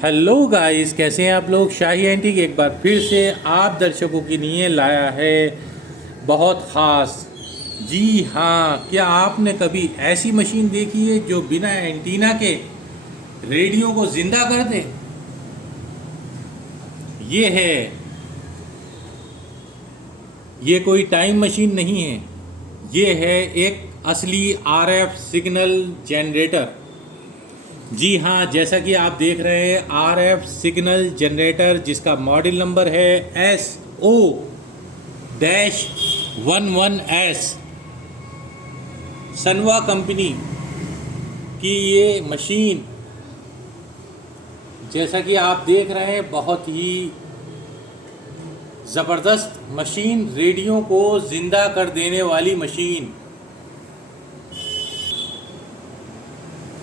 Hello guys, कैसे हैं आप लोग। शाही एंटीक एक बार फिर से आप दर्शकों के लिए लाया है बहुत ख़ास। जी हाँ, क्या आपने कभी ऐसी मशीन देखी है जो बिना एंटीना के रेडियो को ज़िंदा कर दे। ये है, ये कोई टाइम मशीन नहीं है, ये है एक असली आरएफ सिग्नल जनरेटर। जी हाँ, जैसा कि आप देख रहे हैं आरएफ सिग्नल जनरेटर, जिसका मॉडल नंबर है SO-11S। सनवा कंपनी की ये मशीन, जैसा कि आप देख रहे हैं, बहुत ही ज़बरदस्त मशीन, रेडियो को ज़िंदा कर देने वाली मशीन।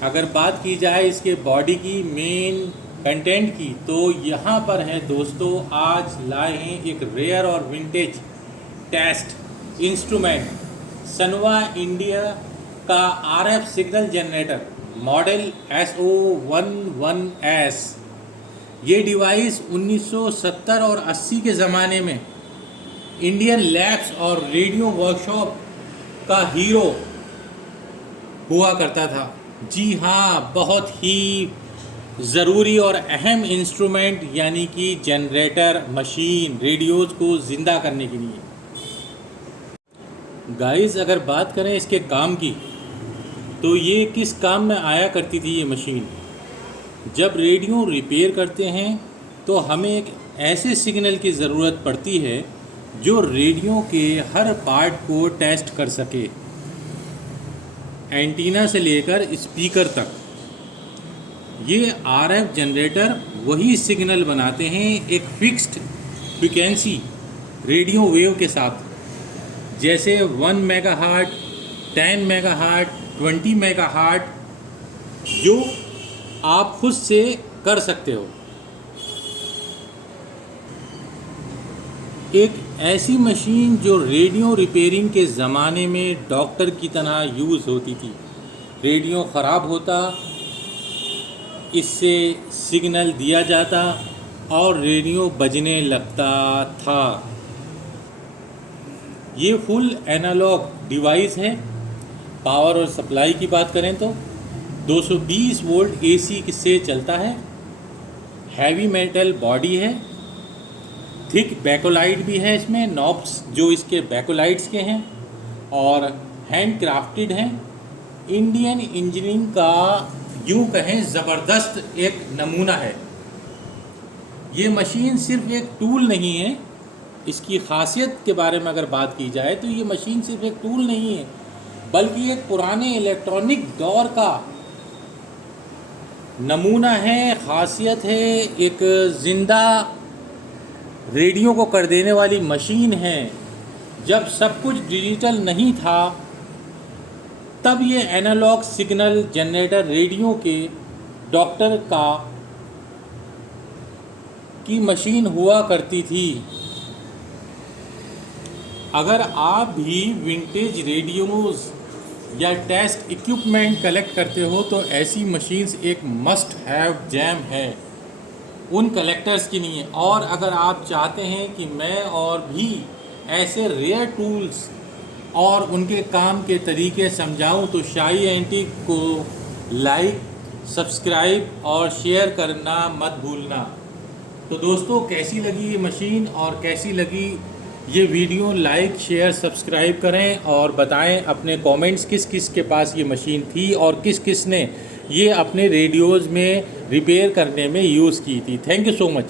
अगर बात की जाए इसके बॉडी की, मेन कंटेंट की, तो यहाँ पर है दोस्तों, आज लाए हैं एक रेयर और विंटेज टेस्ट इंस्ट्रूमेंट, सनवा इंडिया का RF signal generator model SO-11S। ये डिवाइस 1970 और 80 के ज़माने में इंडियन लैब्स और रेडियो वर्कशॉप का हीरो हुआ करता था। जी हाँ, बहुत ही ज़रूरी और अहम इंस्ट्रूमेंट, यानी कि जनरेटर मशीन, रेडियोज़ को ज़िंदा करने के लिए। गाइस, अगर बात करें इसके काम की, तो ये किस काम में आया करती थी ये मशीन। जब रेडियो रिपेयर करते हैं तो हमें एक ऐसे सिग्नल की ज़रूरत पड़ती है जो रेडियो के हर पार्ट को टेस्ट कर सके, एंटीना से लेकर स्पीकर तक। ये आरएफ जनरेटर वही सिग्नल बनाते हैं एक फिक्स्ड फ्रीक्वेंसी रेडियो वेव के साथ, जैसे 1 मेगाहर्ट्ज़, 10 मेगाहर्ट्ज़, 20 मेगाहर्ट्ज़, जो आप खुद से कर सकते हो। एक ऐसी मशीन जो रेडियो रिपेयरिंग के ज़माने में डॉक्टर की तरह यूज़ होती थी। रेडियो ख़राब होता, इससे सिग्नल दिया जाता और रेडियो बजने लगता था। ये फुल एनालॉग डिवाइस है। पावर और सप्लाई की बात करें तो 220 वोल्ट AC से चलता है। हैवी मेटल बॉडी है, थिक बैकोलाइट भी है इसमें, नॉब्स जो इसके बैकोलाइट्स के हैं और हैंड क्राफ्टेड हैं। इंडियन इंजीनियरिंग का यूँ कहें ज़बरदस्त एक नमूना है। ये मशीन सिर्फ एक टूल नहीं है, इसकी खासियत के बारे में अगर बात की जाए तो ये मशीन सिर्फ एक टूल नहीं है, बल्कि एक पुराने इलेक्ट्रॉनिक दौर का नमूना है, खासियत है, एक ज़िंदा रेडियो को कर देने वाली मशीन है। जब सब कुछ डिजिटल नहीं था, तब ये एनालॉग सिग्नल जनरेटर रेडियो के डॉक्टर की मशीन हुआ करती थी। अगर आप भी विंटेज रेडियोज़ या टेस्ट इक्विपमेंट कलेक्ट करते हो तो ऐसी मशीन्स एक मस्ट हैव जैम है उन कलेक्टर्स के लिए। और अगर आप चाहते हैं कि मैं और भी ऐसे रेयर टूल्स और उनके काम के तरीके समझाऊं, तो शाही एंटीक को लाइक, सब्सक्राइब और शेयर करना मत भूलना। तो दोस्तों, कैसी लगी ये मशीन और कैसी लगी ये वीडियो, लाइक, शेयर, सब्सक्राइब करें और बताएं अपने कमेंट्स किस किस के पास ये मशीन थी और किस किस ने ये अपने रेडियोज़ में रिपेयर करने में यूज़ की थी। Thank you so much.